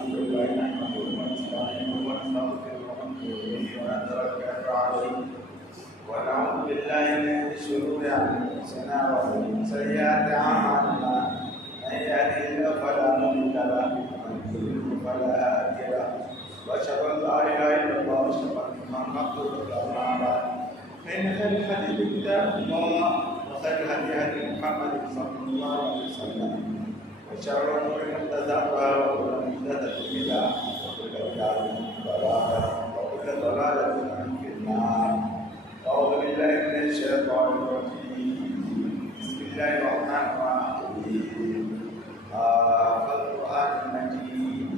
الحمد لله نحمده ونستعينه ونستغفره ونتوكل عليه ونعوذ بالله من شرور انفسنا ومن سيئات اعمالنا من يهده الله فلا مضل له ومن يضلل فلا هادي له واشهد ان لا اله الا الله واشهد ان محمدا رسول الله فان خير الحديث كتاب الله وخير الهدي هدي محمد صلى الله عليه وسلم وشر الامور محدثاتها وكل محدثه بدعه وكل بدعه ضلاله وكل ضلاله في النار. اعوذ بالله من الشيطان الرجيم. بسم الله الرحمن الرحيم. القران المجيد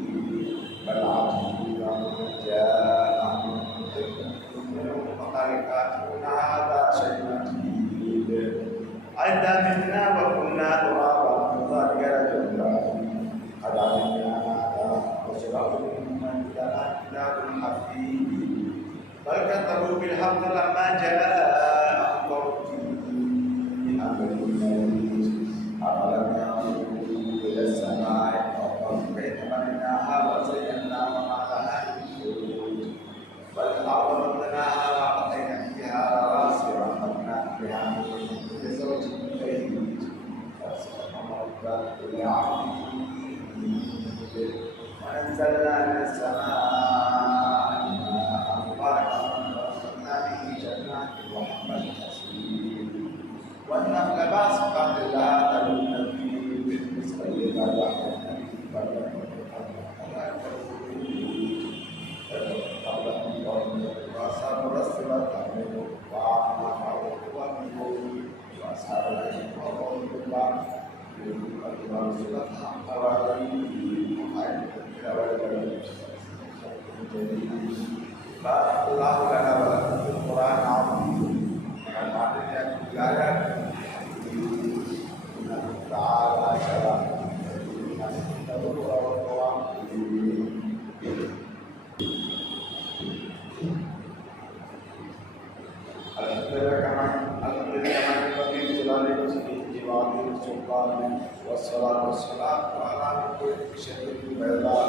بل عجيب ان جاءهم منهم فقال الكافرون هذا شيء عجيب أئذا متنا وكنا ترابا ذلك رجل قد علمنا هذا وشراب من لنا كتاب حفيظ بل كذبوا بالحق لما جاءهم قولهم بأمر الموت أفلم ينظروا إلى السماء فوقهم كيف بنيناها وزيناها وما لها من فروج بل الأرض مددناها وأعطينا فيها رواسي وأنبتنا فيها من كل زوج كريم فسبحان ربك بالعظيم وأنزلنا من السماء ماء مباركا فأخرجنا به جنات وحب الحصيد والنخل باسقات لها تنبت بالمسقية وأحيينا به وأصحاب الرس والتمر وأصحاب الأيم والرسل بارك الله لنا ولكم في القرآن العظيم ونفعنا بالآيات إنه تعالى شرع والصلاة والسلام على نبي شهيد البيضاء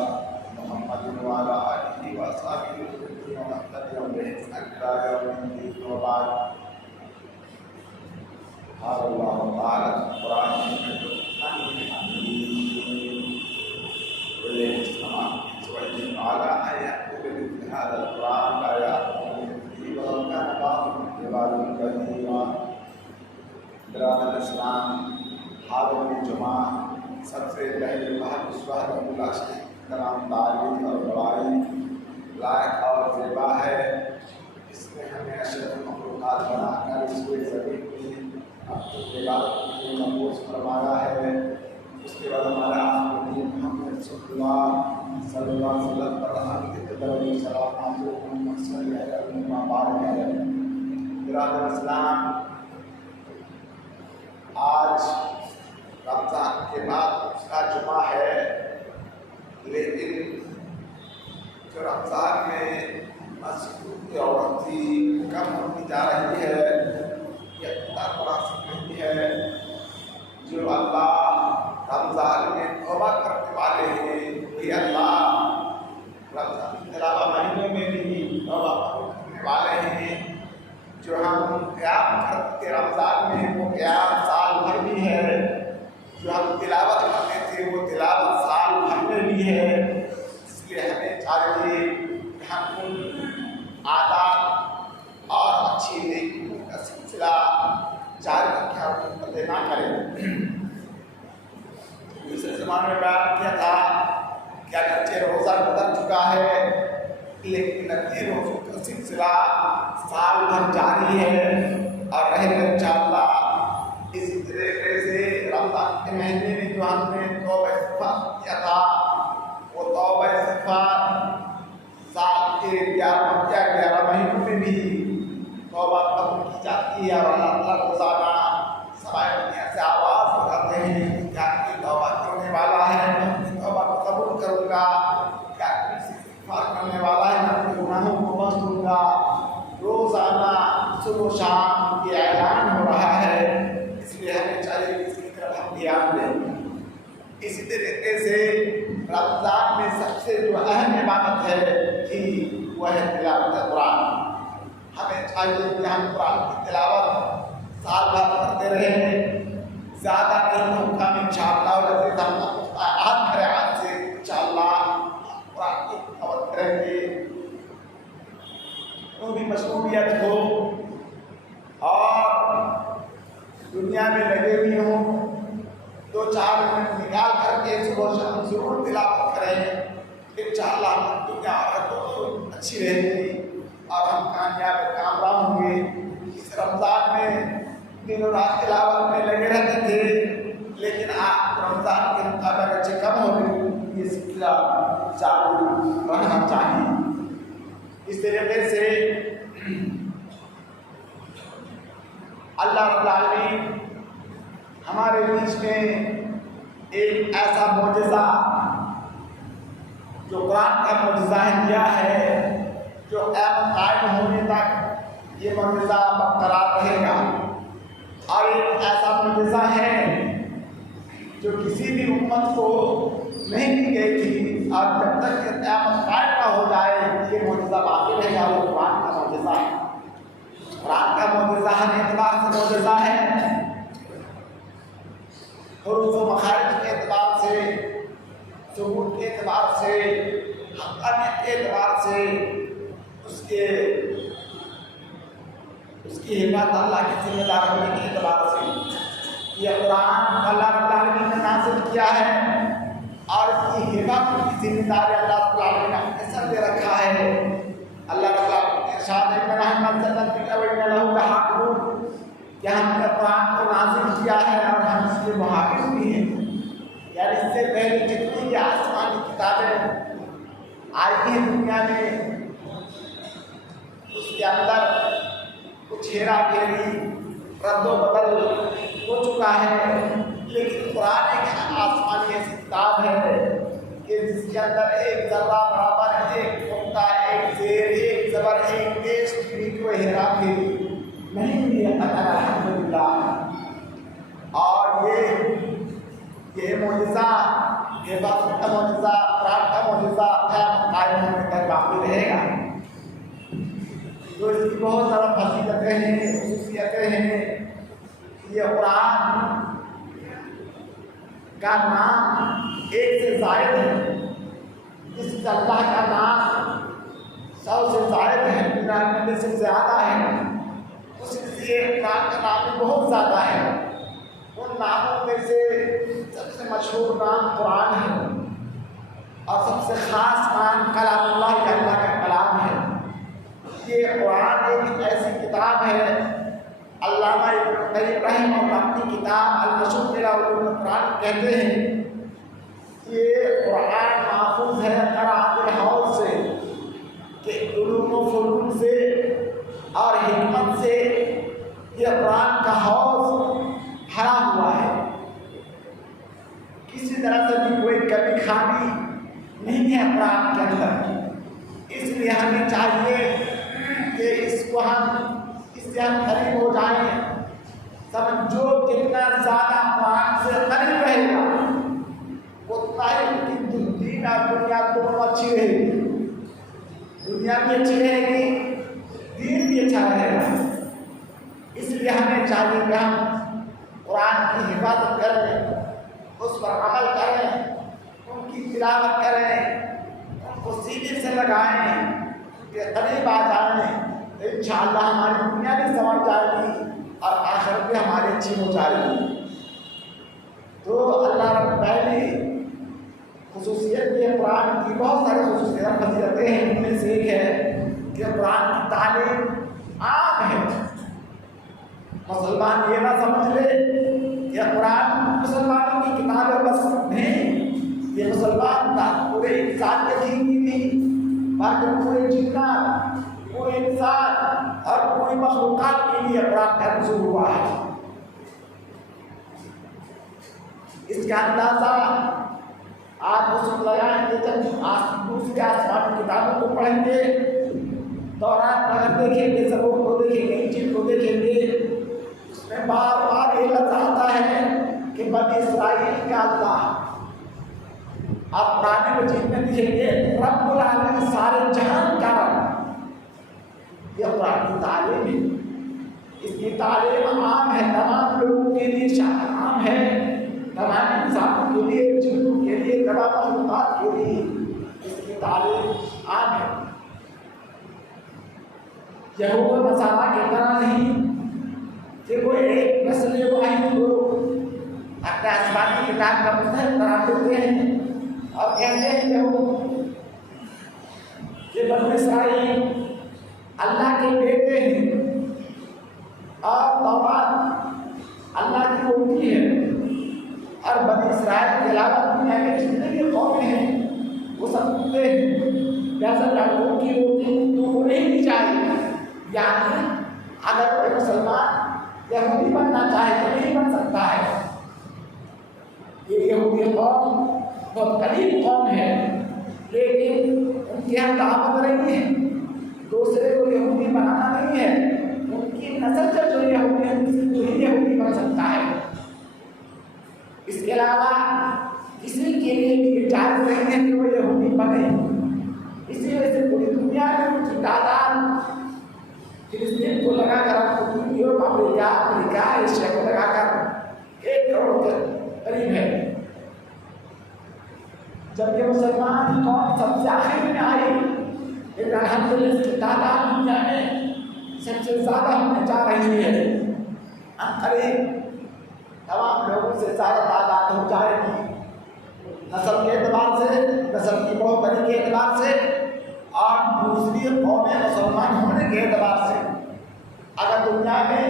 محمد وعلى آله وأصحابه ومن تبعهم بإحسان إلى يوم الدين وبعد. قال الله تعالى في القرآن وللمجتمع والجن على أن يأتوا بمثل هذا القرآن لا يأتون بمثله ولو كان بعضهم لبعض كثيرا. برادر الإسلام حاضر الجماعة سب سے پہلے بہت اللہ کرام تعلیم اور بڑائی لائق اور زیبا ہے. اس نے ہمیں اشرف مخلوقات بنا کر اس کو زمین کی اپنی عبادت کے لیے محفوظ فرمایا ہے. اس کے بعد ہمارا نبی محمد صلی اللہ علیہ وسلم پر ہم کی تدبیر سلام حاضر محمد صلی اللہ علیہ وسلم بارک ہے. برادر اسلام، آج رمضان کے بعد اس کا جمعہ ہے، لیکن جو رمضان میں مسجدوں کی عورتی کم ہوتی جا رہی ہے، یہ اللہ مناسب نہیں ہے. جو اللہ رمضان میں توبہ کرنے والے ہیں وہی اللہ رمضان کے علاوہ مہینوں میں بھی توبہ کرنے والے ہیں. جو ہم قیام کرتے رمضان میں وہ قیام سال بھر بھی ہے، جو ہم تلاوت کرتے تھے وہ تلاوت سال بھر میں بھی ہے. اس لیے ہمیں چاہیے کہ ہم ان عادات اور اچھی نیکیوں کا سلسلہ جاری رکھیں اور منقطع نہ کریں. دوسرے زمانے میں بیان کیا تھا کہ اگرچہ روزہ گزر چکا ہے لیکن نقلی روزوں کا سلسلہ سال بھر جاری ہے اور رہے گا انشاءاللہ. اس طریقے سے رمضان کے مہینے میں جو ہم نے توبہ استغفار کیا تھا وہ توبہ استغفار سال کے 11 مہینوں میں بھی توبہ قبول کی جاتی ہے اور اللہ تعالیٰ روزانہ سوائے دنیا سے آواز اٹھاتے ہیں کیا کوئی توبہ کرنے والا ہے میں اپنی توبہ کو قبول کروں گا، کیا کوئی استغفار کرنے والا ہے میں اپنے گناہوں کو بخش دوں گا. روزانہ صبح و شام یہ اعلان ہو رہا ہے. اس لیے ہمیں چاہیے کہ اس کی طرف ہم دھیان دیں. اسی طریقے سے رمضان میں سب سے جو اہم عبادت ہے وہ ہے تلاوت قرآن۔ ہمیں چاہیے کہ ہم قرآن کی تلاوت سال بھر کرتے رہیں، زیادہ نہیں تو کم انشاءاللہ ہم آج کریں، آج سے انشاءاللہ قرآن کی تلاوت کریں گے۔ وہ بھی مشغولیت ہو اور دنیا میں لگے ہوئے ہوں، 2-4 منٹ نکال کر کے اس کو ضرور تلاوت کریں، انشاءاللہ دنیا آخرت اچھی رہے گی اور ہم کامیاب کامراب ہوں گے۔ اس رمضان میں دن و رات تلاوت میں لگے رہتے تھے، لیکن آپ رمضان کے مطابق اچھے کم ہو گئے، یہ سلسلہ چالو رہنا چاہیے۔ اس طریقے سے اللہ رب العالمین ہمارے بیچ میں ایک ایسا معجزہ جو قرآن کا معجزہ دیا ہے، جو قیامت قائم ہونے تک یہ معجزہ برقرار رہے گا، اور ایک ایسا معجزہ ہے جو کسی بھی امت کو نہیں دی گئی تھی، اور جب تک کہ قیامت قائم نہ ہو جائے یہ معجزہ باقی رہے گا، وہ قرآن کا معجزہ ہے۔ قرآن کا معجزہ ہر اعتبار سے معجزہ ہے، حروف و مخارج کے اعتبار سے، ثبوت کے اعتبار سے، حقانیت کے اعتبار سے، اس کی حفاظت اللہ کے ذمہ دار ہونے کے اعتبار سے یہ قرآن اللہ رب العالمین نے نازل کیا ہے، اور اس کی حفاظت کی ذمہ داری اللہ رب العالمین نے اپنے سر دے رکھا ہے۔ اللہ رب العالمین کے ارشاد ہے کہ نحن نزلنا الذکر وإنا لہ لحافظون، کہ ہم نے قرآن کو نازل کیا ہے اور ہم اس کے محافظ بھی ہیں۔ یعنی اس سے پہلے جتنی بھی آسمانی کتابیں آئی ہیں دنیا میں، اس کے اندر کچھ ہیرا پھیری رد و بدل ہو چکا ہے، لیکن قرآن ایک آسمانی ایسی کتاب ہے کہ جس کے اندر ایک ذرہ برابر، ایک نقطہ، ایک زیر، ایک زبر، ایک پیش بھی کوئی ہیرا پھیری نہیں ہوئی ہے، الحمدللہ۔ اور یہ معجزہ، یہ حفاظت کا معجزہ، قرآن کا معجزہ قیامت قائم ہونے تک باقی رہے گا۔ تو اس کی بہت زیادہ فضیلتیں ہیں، خصوصیتیں ہیں۔ یہ قرآن کا نام ایک سے زائد ہے، اس سے اللہ کا نام 100 سے زائد ہے، 99 سے زیادہ ہے، اس لیے قرآن کا نام بھی بہت زیادہ ہے۔ ان ناموں میں سے سب سے مشہور نام قرآن ہے، اور سب سے خاص نام کلام اللہ، یا اللہ کا کلام ہے۔ یہ قرآن ایک ایسی کتاب ہے، علامہ ابن القیم رحمہ اللہ اپنی کتاب المشہور علوم القرآن کہتے ہیں یہ قرآن محفوظ ہے قرآن الحوض سے، کہ علوم و فنون سے اور حکمت سے یہ قرآن کا حوض بھرا ہوا ہے، کسی طرح سے بھی کوئی کمی خامی نہیں ہے قرآن کے اندر۔ اس لیے ہمیں چاہیے کہ اس سے ہم قریب ہو جائیں۔ سمجھو کتنا زیادہ قرآن سے قریب رہے گا اتنا ہی دین اور دنیا دونوں اچھی رہے گی، دنیا بھی اچھی رہے گی، دین بھی اچھا رہے گا۔ اس لیے ہمیں چاہیے کہ ہم قرآن کی حفاظت کریں، اس پر عمل کریں، ان کی تلاوت کریں، ان کو سینے سے لگائیں، کہ قریب آ جائیں، انشاءاللہ ہماری دنیا بھی سنور جائے گی اور آخرت بھی ہماری اچھی ہو جائے گی۔ تو اللہ رب پہلی خصوصیت یہ قرآن کی بہت ساری خصوصیت فضیلتیں ہیں، ان میں سے ایک ہے کہ قرآن کی تعلیم عام ہے۔ مسلمان یہ نہ سمجھ لے کہ قرآن مسلمانوں کی کتاب ہے بس، نہیں، یہ مسلمان کا پورے انسان کے دین کی نہیں، بلکہ پورے جنات، پورے انسان اور پوری مخلوقات کے لیے قرآن کا نزول ہوا ہے۔ اس کا اندازہ آپ اس وقت لگائیں گے جب دوسری آسمانی کتابوں کو پڑھیں گے، تورات اگر دیکھیں گے، زبور کو دیکھیں گے، انجیل کو دیکھیں گے، اس میں بار بار یہ لفظ آتا ہے کہ بنی اسرائیل کا اللہ، مجید میں لکھیں گے رب العالمین سارے جہان کا رب. یہ قرآن کی تعلیم ہے. اس کی تعلیم عام ہے تمام لوگوں کے لیے، عام ہے تمام انسانوں کے لیے، جنوں کے لیے، تمام مخلوقات کے لیے اس کی تعلیم عام ہے. یہود و نصارہ کی طرح نہیں کہ وہ ایک نسل واحد کو اپنے آسمانی کتاب کا مستحق قرار دیتے ہیں اور کہتے ہیں کہ بنو اسرائیل اللہ کے بیٹے ہیں اور تورات اللہ کی ہوتی ہے، اور بنی اسرائیل کے علاوہ دنیا میں جتنے بھی قومیں ہیں وہ سب کتے ہیں، لہذا یعقوب کی روٹی تو وہ نہیں چاہیے. یعنی اگر کوئی مسلمان یہودی بننا چاہے تو نہیں بن سکتا ہے. یہ یہودی قوم بہت قریب قوم ہے، لیکن ان کے یہاں دعوت رہی ہے دوسرے کو یہودی بنانا نہیں ہے. ان کی نسل سے جو یہودی ہے وہی یہودی بن سکتا ہے. اس کے علاوہ کسی کے لیے بھی اجازت نہیں ہے کہ وہ یہودی بنے. اسی وجہ سے پوری دنیا میں ان کی تعداد فلسطین کو لگا کر یورپ، امریکہ، ایشیا کو لگا کر 1 کروڑ کے قریب ہے. جبکہ مسلمان قوم سب سے آخر میں آئی، لیکن الحمدللہ اس کی تعداد دنیا میں سب سے زیادہ ہونے جا رہی ہے. عنقریب تمام لوگوں سے زیادہ تعداد ہو جائے گی، نسل کے اعتبار سے، نسل کی بڑھوتری کے اعتبار سے اور دوسری قومیں مسلمان ہونے کے اعتبار سے. اگر دنیا میں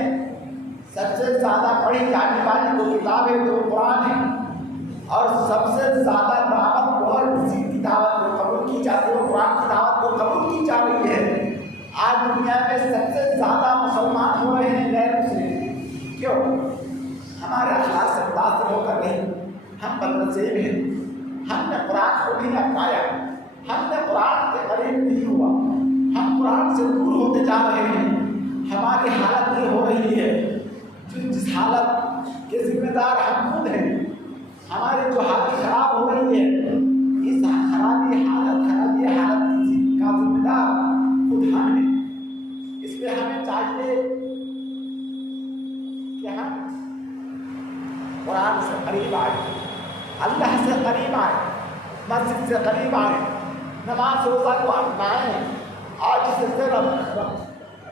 سب سے زیادہ پڑھی جانے والی کوئی کتاب ہے تو قرآن ہے، اور سب سے زیادہ دعوت کو اور کسی کی دعوت کو قبول کی جاتی ہے، قرآن کی دعوت کو قبول کی جا رہی ہے. آج دنیا میں سب سے زیادہ مسلمان ہو رہے ہیں غیر مسلم. کیوں؟ ہمارے اخلاق سے متاثر ہو کر نہیں، ہم بدنصیب ہیں. ہم نے قرآن کو نہیں اپنایا، ہم نے قرآن کے قریب نہیں ہوا، ہم قرآن سے دور ہوتے جا رہے ہیں. ہماری حالت یہ ہو رہی ہے جس حالت کے ذمہ دار ہم خود ہیں. ہماری جو حالت خراب ہو رہی ہے اس خرابی حالت کا ذمہ دار خود ہم ہیں. اس لیے ہمیں چاہیے کہ ہم قرآن سے قریب آئے، اللہ سے قریب آئے، مسجد سے قریب آئے، نماز روزہ کو اپنائیں. اور جس سے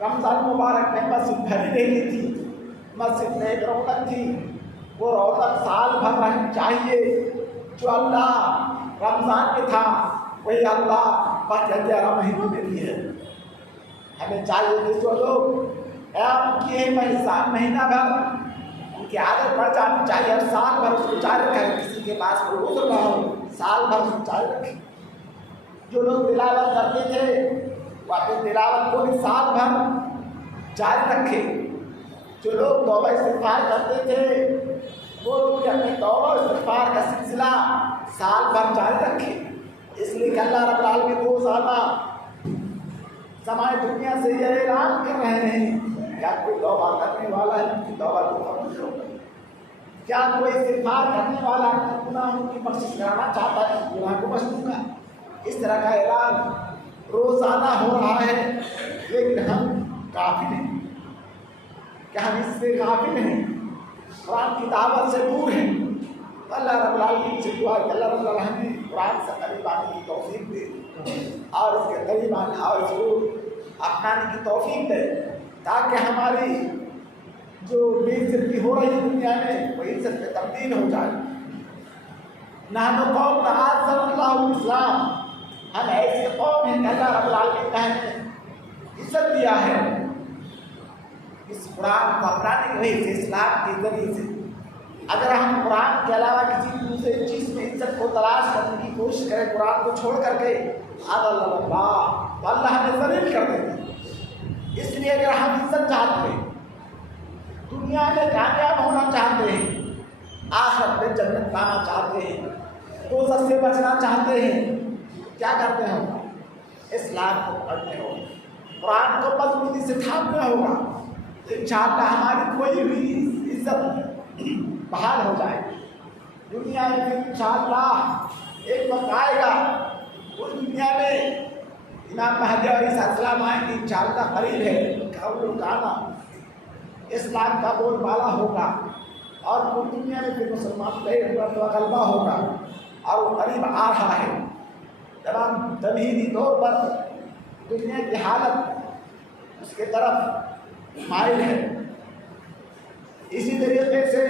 رمضان مبارک میں مسجد بھری رہی تھی، مسجد میں ایک رونق تھی، وہ رونق سال بھر رہنی چاہیے. جو اللہ رمضان میں تھا وہی اللہ بس 11 مہینوں میں بھی ہے. ہمیں چاہیے کہ جو لوگ ان کی مہینہ بھر ان کی عادت پڑ جانی چاہیے، اور سال بھر اس کو جاری رکھیں. کسی کے پاس کوئی عذر نہ ہو، سال بھر اس کو جاری رکھیں. جو لوگ تلاوت کرتے تھے وہ اپنی تلاوت کو بھی سال بھر جاری رکھیں. جو لوگ توبہ استغفار کرتے تھے وہ لوگ اپنی توبہ استغفار کا سلسلہ سال بھر جاری رکھیں. اس لیے کہ اللہ رب العالمین روزانہ سمائے دنیا سے یہ اعلان کر رہے ہیں کیا کوئی توبہ کرنے والا ہے ان کی توبہ کو قبول کرو، کیا کوئی استغفار کرنے والا ہے گناہوں کی بخشش کرانا چاہتا ہے گناہ کو بخش دوں گا. اس طرح کا اعلان روزانہ ہو رہا ہے. لیکن ہم کافی نہیں کہ ہم اس سے کافی نہیں، قرآن کی دعوت سے دور ہیں. اللہ رب العالمین سے دعا کہ اللہ رب العالمین قرآن سے قریب آنے کی توفیق دے اور اس کے قریب آنے اور ضرور اپنانے کی توفیق دے، تاکہ ہماری جو بے عزتی ہو رہی ہے دنیا میں وہ عزت میں تبدیل ہو جائے. نحن قوم اعزنا اللہ الاسلام، ہم ایسے قوم ہیں کہ اللہ رب العالمین نے ہمیں عزت دیا ہے اس قرآن کو اپنانے کی وجہ سے، اسلام کے ذریعے سے. اگر ہم قرآن کے علاوہ کسی دوسرے چیز میں عزت کو تلاش کرنے کی کوشش کریں، قرآن کو چھوڑ کر کے اللہ تو اللہ ہمیں ذلیل کر دیں گے. اس لیے اگر ہم عزت چاہتے ہیں، دنیا میں کامیاب ہونا چاہتے ہیں، آخرت میں جنت پانا چاہتے ہیں، دوزخ سے بچنا چاہتے ہیں، کیا کرتے ہیں؟ اسلام کو پڑھنے ہوگا، قرآن کو مضبوطی سے تھامنا ہوگا. تو انشاءاللہ ہماری کوئی بھی عزت بحال ہو جائے گی. دنیا میں انشاءاللہ ایک وقت آئے گا اس دنیا میں امام مہدی علیہ السلام آئیں گے، انشاءاللہ قریب ہے کہ وہ لوگ آنا، اسلام کا بول بالا ہوگا اور پوری دنیا میں پھر مسلمان کا غلبہ ہوگا، اور وہ قریب آ رہا ہے۔ تمام تمہیدی طور پر دنیا کی حالت اس کے طرف مائل ہے۔ اسی طریقے سے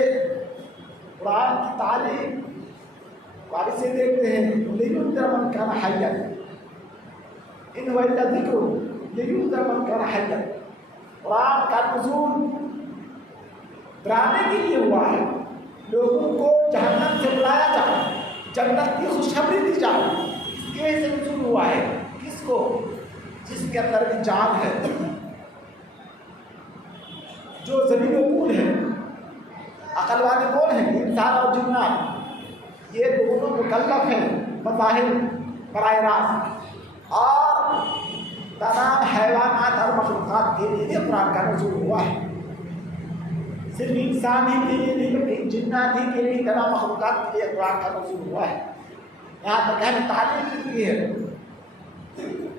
قرآن کی تعلیم قرآن سے دیکھتے ہیں لِيُنذِرَ مَن كَانَ حَيًّا إِنْ هُوَ إِلَّا ذِكْرٌ لِيُنذِرَ مَن كَانَ حَيًّا۔ قرآن کا نزول ڈرانے کے لیے ہوا ہے، لوگوں کو جہنم سے بلایا جائے، جنت کی خوشخبری دی جائے، اس کے سے نزول ہوا ہے۔ کس کو؟ جس کے اندر بھی جان ہے، جو زمین و خون ہے۔ عقل والے کون ہیں؟ انسان اور جنات، یہ دونوں مکلف ہیں مظاہر براہ راست، اور تمام حیوانات اور مخلوقات کے لیے قرآن کا نزول ہوا ہے۔ صرف انسان ہی کے لیے نہیں بلکہ جنات ہی کے لیے، تمام مخلوقات کے لیے قرآن کا نزول ہوا ہے۔ یہاں تک ہمیں تعلیم دی ہے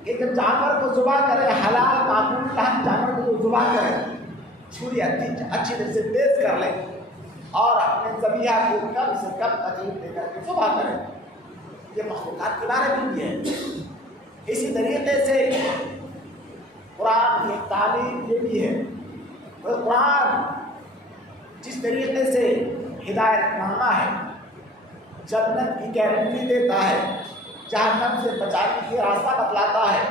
کہ جب جانور کو ذبح کرے، حلال معقول جانور کو ذبح کرے، چھری اچھی طرح سے تیز کر لیں اور اپنے ذبیحہ کو کم سے کم تکلیف دے کر کے ذبح کریں، یہ مخلوقات کے بارے میں بھی ہے۔ اسی طریقے سے قرآن کی تعلیم یہ بھی ہے، قرآن جس طریقے سے ہدایت نامہ ہے، جنت کی گارنٹی دیتا ہے، جہنم سے بچانے کی راستہ بتلاتا ہے،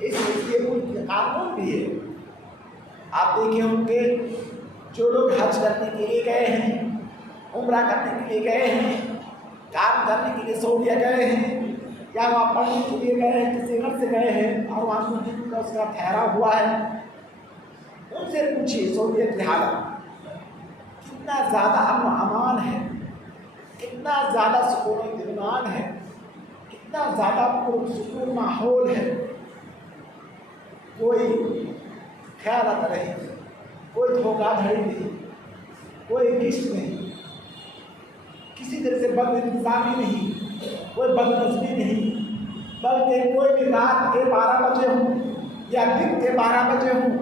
اس لیے ملک کے قانون بھی ہے۔ آپ دیکھیں ہوں گے جو لوگ حج کرنے کے لیے گئے ہیں، عمرہ کرنے کے لیے گئے ہیں، کام کرنے کے لیے سعودیہ گئے ہیں، یا وہاں پڑھنے کے لیے گئے ہیں، کسی گھر سے گئے ہیں اور وہاں مہم کا اس کا ٹھہراؤ ہوا ہے، ان سے پوچھیے سعودیہ کی حالت کتنا زیادہ امن و امان ہے، کتنا زیادہ سکون و اطمینان ہے، کتنا زیادہ پرسکون ماحول ہے، کوئی خیانت نہیں، کوئی دھوکہ دھڑی نہیں، کوئی غش نہیں، کسی طرح سے بد انتظامی نہیں، کوئی بد نظمی نہیں، بلکہ کوئی بھی رات کے 12 بجے ہوں یا دن کے 12 بجے ہوں،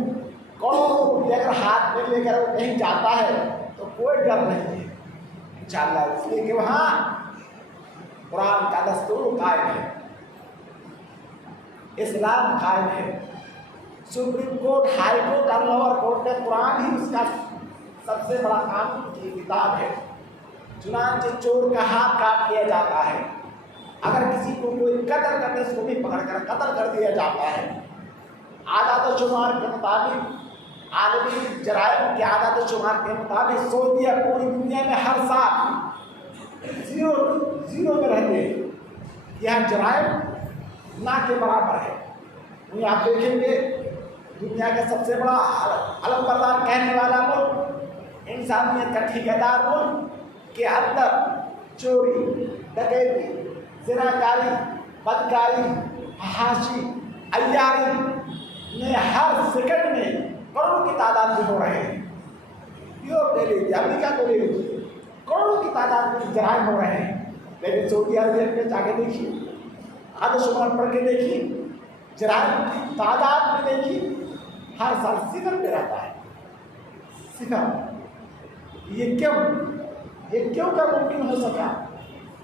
کروڑوں روپے اگر ہاتھ میں لے کر وہ کہیں جاتا ہے تو کوئی ڈر نہیں ہے انشاءاللہ، اس لیے کہ وہاں قرآن کا دستور قائم ہے، اسلام قائم ہے۔ سپریم کورٹ، ہائی کورٹ اور لوور کورٹ میں قرآن ہی اس کا سب سے بڑا قانون کی کتاب ہے۔ چنانچہ چور کا ہاتھ کاٹ لیا جاتا ہے، اگر کسی کو کوئی قتل کرنے اس کو بھی پکڑ کر قتل کر دیا جاتا ہے۔ اعداد و شمار کے مطابق، عالمی جرائم کے اعداد و شمار کے مطابق سعودیہ پوری دنیا میں ہر سال زیرو میں رہتے ہیں۔ یہاں جرائم نہ کے برابر ہے۔ وہیں آپ دیکھیں گے دنیا کا سب سے بڑا علم بردار کہنے والا ملک، انسانیت کا ٹھیکیدار ملک کے اندر چوری، ڈکیتی، زناکاری، بدکاری، فحاشی، عیاری میں ہر سیکنڈ میں کروڑوں کی تعداد میں ہو رہے ہیں۔ یورپ لے لیجیے، امریکہ کو لے لیجیے، کروڑوں کی تعداد میں جرائم ہو رہے ہیں، لیکن سعودی عربیہ میں جا کے دیکھیے، اعداد و شمار پڑھ کے دیکھیے، جرائم کی تعداد میں دیکھیے، ہر سال صفر پہ رہتا ہے، صفر۔ یہ کیوں کر ممکن ہو سکا؟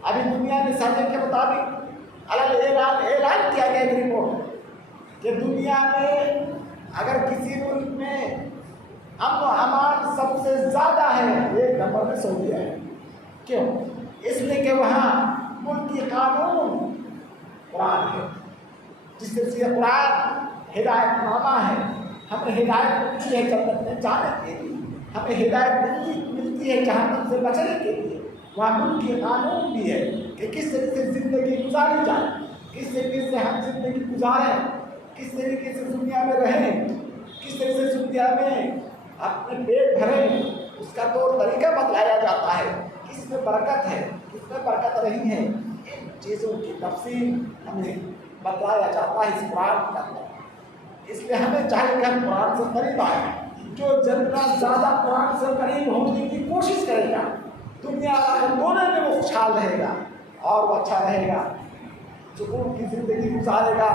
ابھی دنیا میں سروے کے مطابق اعلان کیا گیا ایک رپورٹ کہ دنیا میں اگر کسی ملک میں امن و امان سب سے زیادہ ہے، ایک نمبر میں سعودیہ ہے۔ کیوں؟ اس لیے کہ وہاں ملک کی قانون قرآن ہے، جس سے یہ قرآن ہدایت نامہ ہے۔ ہمیں ہدایت ملتی ہے جنت میں جانے کے لیے، ہمیں ہدایت ملتی ہے جہنم سے بچنے کے لیے۔ وہاں ملک کی قانون بھی ہے کہ کس طریقے سے زندگی گزاری جائے، کس طریقے سے ہم زندگی گزاریں، کس طریقے سے دنیا میں رہیں، کس طریقے سے دنیا میں اپنے پیٹ بھریں، اس کا طور طریقہ بتلایا جاتا ہے، کس میں برکت ہے، کس میں برکت نہیں ہے، ان چیزوں کی تفصیل ہمیں بتلایا جاتا ہے اس قرآن کے اندر۔ اس لیے ہمیں چاہیے کہ ہم قرآن سے قریب آئیں۔ جو جتنا زیادہ قرآن سے قریب ہونے کی کوشش کرے گا، دنیا دونوں میں وہ خوشحال رہے گا، اور وہ اچھا رہے گا، سکون کی زندگی گزارے گا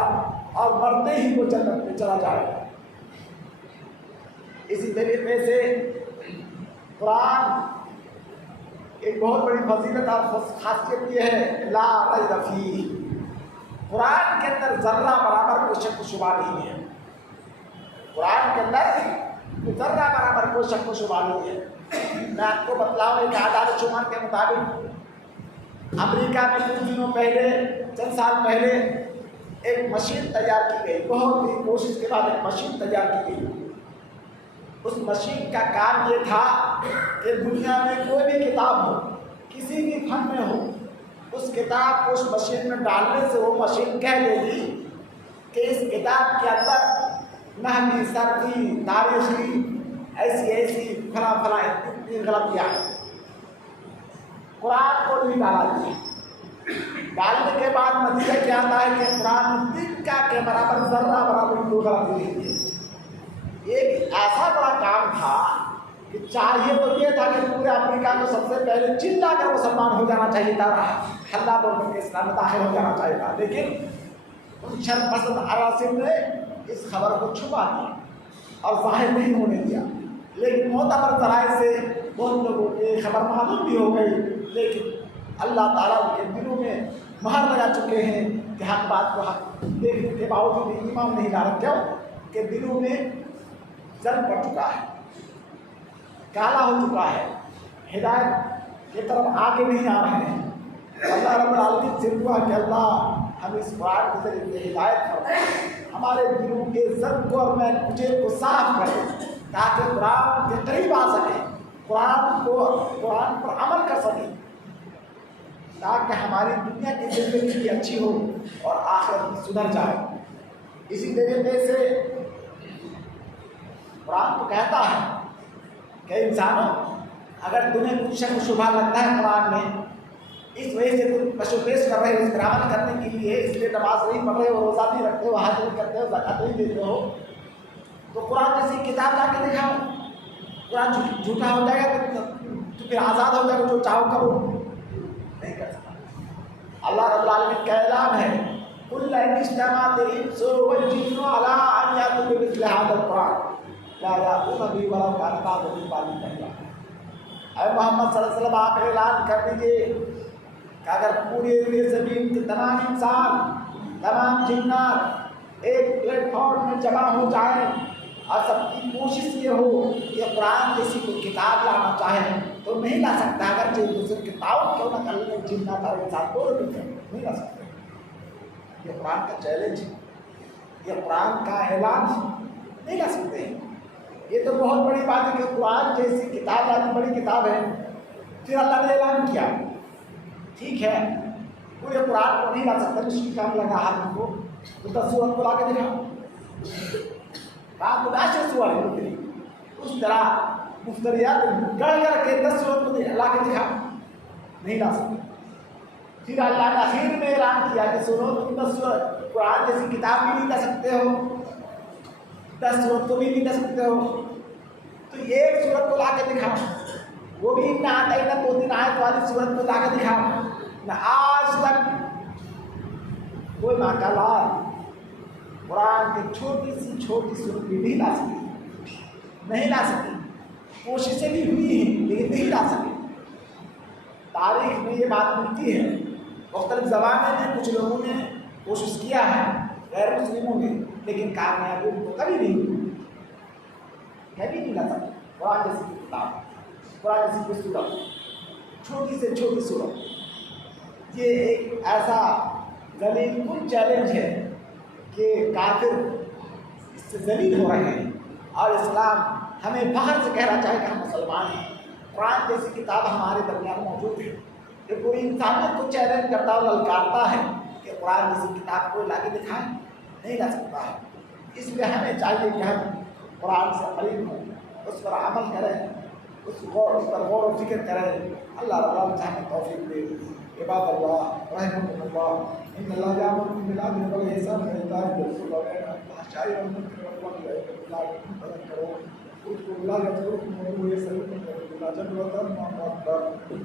اور مرتے ہی وہ جنت میں چلا جائے گا۔ اسی طریقے سے قرآن ایک بہت بڑی فضیلت اور خاصیت یہ ہے لا ریب فیہ، قرآن کے اندر ذرہ برابر کوئی شک و شبہ نہیں ہے، قرآن کے اندر ذرہ برابر کوئی شک و شبہ نہیں ہے۔ میں آپ کو بتلاؤں ایک اعداد و شمار کے مطابق امریکہ میں کچھ دنوں پہلے، چند سال پہلے ایک مشین تیار کی گئی، بہت ہی کوشش کے بعد ایک مشین تیار کی گئی۔ اس مشین کا کام یہ تھا کہ دنیا میں کوئی بھی کتاب ہو، کسی بھی فن میں ہو، اس کتاب کو اس مشین میں ڈالنے سے وہ مشین کہہ دے گی کہ اس کتاب کے اندر نحوی، صرفی، تاریخی، ایسی فلاں فلاں اتنی غلطیاں ہیں۔ قرآن کو نہیں ڈالا گیا، ڈالنے کے بعد نتیجہ کیا آتا ہے کہ قرآن دن کا کے برابر ذرہ برابر کوئی غلطی نہیں ہے۔ ایک ایسا بڑا کام تھا کہ چاہیے تو یہ تھا کہ پورے امریکہ کو سب سے پہلے چلا کر مسلمان ہو جانا چاہیے تھا، ہلہ بول کے اسلام میں داخل ہو جانا چاہیے تھا، لیکن ان شر پسند عناصر نے اس خبر کو چھپا دیا اور ظاہر نہیں ہونے دیا۔ لیکن معتبر ذرائع سے بہت لوگوں کو یہ خبر معلوم بھی ہو گئی، لیکن اللہ تعالیٰ ان کے دلوں میں مہر لگا چکے ہیں کہ حق بات کو حق دیکھنے کے باوجود ایمان نہیں لانا، کیوں کہ دلوں میں زنگ پڑ چکا ہے، کالا ہو چکا ہے، ہدایت کی طرف آگے نہیں آ رہے ہیں۔ اللہ رب العالمین سے دعا کہ اللہ ہم اس قرآن کے ذریعے ہدایت فرمائے، ہمارے دلوں کے زنگ کو اور میں مجھے کو صاف کر دیں تاکہ قرآن کے قریب آ سکیں، قرآن پر عمل کر سکیں، تاکہ ہماری دنیا کی زندگی بھی اچھی ہو اور آخرت بھی سدھر جائے۔ اسی طریقے سے قرآن تو کہتا ہے کہ انسانوں اگر تمہیں کچھ شک و شبہ لگتا ہے قرآن میں، اس وجہ سے تم کشوپیش کر رہے ہو اس پر عمل کرنے کے لیے، اس لیے نماز نہیں پڑھ رہے ہو، روزہ نہیں رکھتے ہو، حج نہیں کرتے ہو، زکات نہیں دیتے ہو، تو قرآن جیسی کتاب لا کے دکھاؤ، قرآن جھوٹا ہو جائے گا تو پھر آزاد ہو جائے گا، جو چاہو کرو، نہیں کر سکتا۔ اللہ رب العالمین کا اعلان ہے قُلْ لَئِنِ اجْتَمَعَتِ الْإِنسُ وَالْجِنُّ عَلَىٰ أَن يَأْتُوا بِمِثْلِ هَٰذَا الْقُرْآنِ لا يأتون به ولا كان بعضهم لبعض ظهيرا۔ اے محمد صلی اللہ علیہ وسلم آپ اعلان کر دیجیے کہ اگر پوری زمین کے تمام انسان، تمام جنات ایک پلیٹ فارم میں جمع ہو جائیں اور سب کی کوشش یہ ہو کہ قرآن جیسی کوئی کتاب لانا چاہیں تو نہیں لا سکتا، اگرچہ دوسرے کتاب کیوں نہ کر لیں، جنات اور انسان دونوں بھی نہیں لا سکتے۔ یہ قرآن کا چیلنج ہے، یہ قرآن کا اعلان ہے، نہیں لا سکتے ہیں۔ یہ تو بہت بڑی بات ہے کہ قرآن جیسی کتاب اتنی بڑی کتاب ہے، پھر اللہ نے اعلان کیا ٹھیک ہے پورے قرآن کو نہیں لا سکتا، مشکل کام لگا ہاتھ کو تو 10 سورت کو لا کے دکھاؤ، بات مداشر سور ہے، اس طرح مفتریات گڑھ کر کے 10 سورت کو لا کے دکھاؤ، نہیں لا سکتے۔ پھر اللہ نے آخر میں اعلان کیا کہ سنو تم 10 سورت قرآن جیسی کتاب بھی نہیں لا سکتے ہو، 10 سورت کو بھی نہیں کر سکتے ہو، تو ایک سورت کو لا کے دکھاؤ، وہ بھی نہ آتا نہ 2 دن آیت والی سورت کو لا کے دکھاؤ۔ نہ آج تک کوئی ماکالار قرآن کی چھوٹی صورت بھی نہیں لا سکی، نہیں لا سکی، کوششیں بھی ہوئی ہیں لیکن نہیں لا سکی۔ تاریخ میں یہ بات ملتی ہے، مختلف زمانے میں کچھ لوگوں نے کوشش کیا ہے غیر مسلموں نے، لیکن کامیابی کو کبھی نہیں لا سکتا۔ قرآن جیسی کتاب، قرآن جیسی کوئی صورت، چھوٹی سے چھوٹی صورت، یہ ایک ایسا ذلیل کن چیلنج ہے کہ کافر اس سے ذلیل ہو رہے ہیں، اور اسلام ہمیں فخر سے کہنا چاہے کہ ہم مسلمان ہیں۔ قرآن جیسی کتاب ہمارے درمیان موجود ہے، یہ پوری انسانیت کو چیلنج کرتا اور للکارتا ہے کہ قرآن جیسی کتاب کو لا کے دکھائیں، نہیں لا سکتا ہے۔ اس لیے ہمیں چاہیے کہ ہم قرآن سے قریب ہوں، اس پر عمل کریں، اس پر غور و فکر کریں۔ اللہ رب العالمین ہمیں توفیق دے۔ عباد اللہ رحمکم اللہ، ان اللہ یامر بالعدل والاحسان وایتاء ذی القربى وینہا عن الفحشاء والمنکر والبغی یعظکم لعلکم تذکرون۔ اذکروا اللہ یذکرکم وادعوہ یستجب لکم وادعوہ الی ذکر اللہ اکبر۔